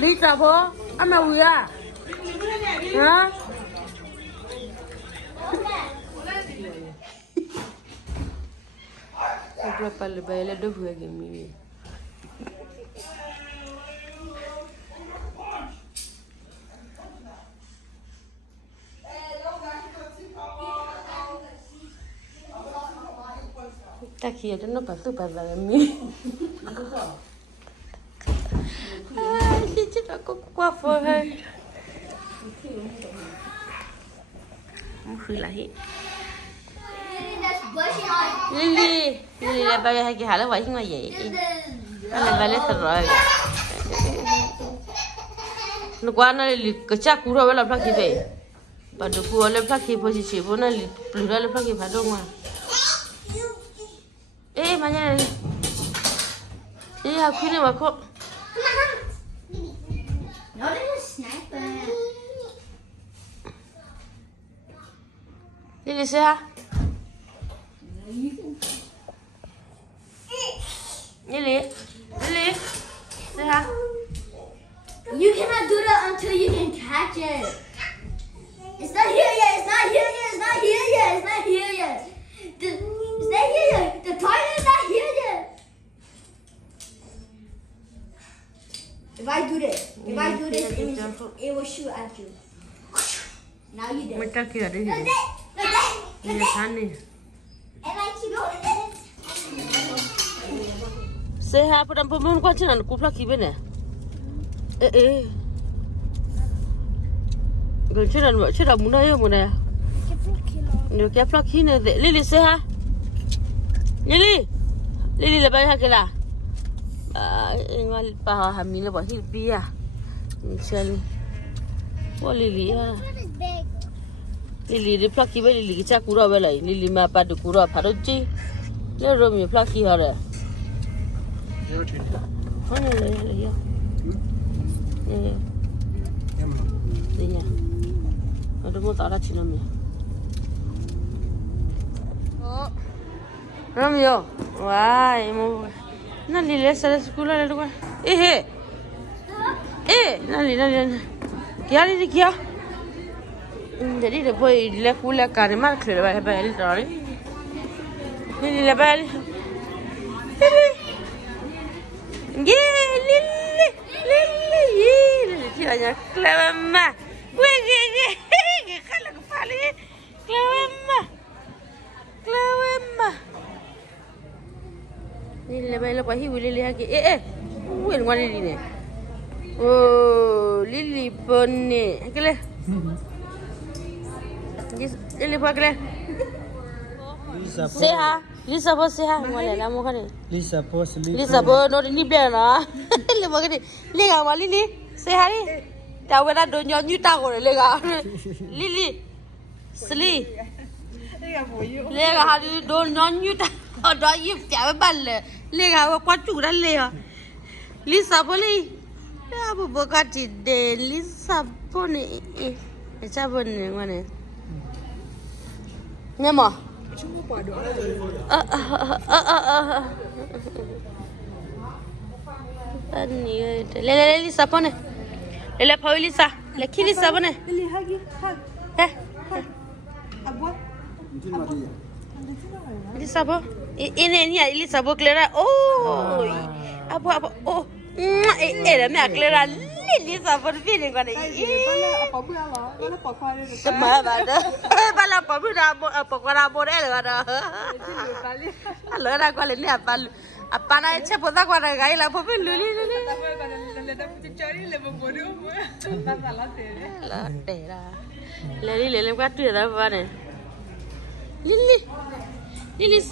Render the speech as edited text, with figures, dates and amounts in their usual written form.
Lisa po, ama uya. Hả? Aku lapar lebay le dofu lagi mimi. Tak kira tu nampak tu pada mimi. Chị đã có qua phơi hay lại Lily là bao nhiêu cái hả nó vậy chứ mà vậy là bao nhiêu rồi nó qua nó lì cái chắc cú rồi làm phát gì vậy và được cú làm phát gì phải chỉ bố nó lì lì ra làm phát gì phải đâu mà ê mà nha đi học khi nào mà có No, there's a sniper. Lily, say hi. Lily, say hi. You cannot do that until you can catch it. It's not here yet. It's not here yet. It's not here yet. It's not here yet. It's not here yet. The toilet is not here yet. If I do this, it will shoot at you. Now you did. Mình ta kia đi. Look. Đi là thán đi. And I keep going. Say hi, but I'm going to watch it and cook like even there. Gần chưa là muốn đây muốn này. Nếu cái plug khi này Lily say hi. Lily là bao nhiêu cái là? Ngal pa hamil ba hilpia. Michelle. Oh Lily ah. Lily de plaki be Lily cha kura be lai. Lily ma pa de kura pharochi. Le ro mi plaki ha re. Le. Dia. Ada mo ta ra china mi. Oh. Ramyo. Wai mo. Nó đi lấy xe school này luôn. Ê, nó đi. Kia đi kia. Jadi dia boleh le kula kari mal kira bayar tadi. Lili le bayar. Lili. Dia nya kelama. Weh, kalau kepala. Kelama. Lili le bayar lepas hiu Lili lagi. Wih, mana Lili ni? Oh, Lili pun ni. Kele. Lili apa kele? Seha. Lisa po seha. Mana lah muka ni? Lisa po. No ni biar na. Lili muka ni. Lega apa Lili? Seha ni. Tahu dah dunia ni tahu le lega. Lili. Sli. Lega hari dunia ni tahu. Ada ye tiap balik. Lega apa kuat dah lega. Lisa boleh. Ya bu buka cide. Lisa boleh. Macam boleh mana? Nyama. Ani. Le Lisa boleh. Le Paul Lisa. Le kiri Lisa boleh. Lili hagi. Abu. Lisa apa? Ini Lisa apa Clara? Oh. Apa? Oh. Dah nak Clara Lisa apa feeling kan? Apa buat lah? Bala pakwa ni. Semua ada. Bala apa buat apa kau boleh ada. Kalau nak kau ni apa nak cepat tak kau nak gaya lah apa pun luli. Tapi kalau dah punya cari lebih bodoh pun. Tak salah teh. Lah. Lili kau tu dah apa ni? Lili, Lili.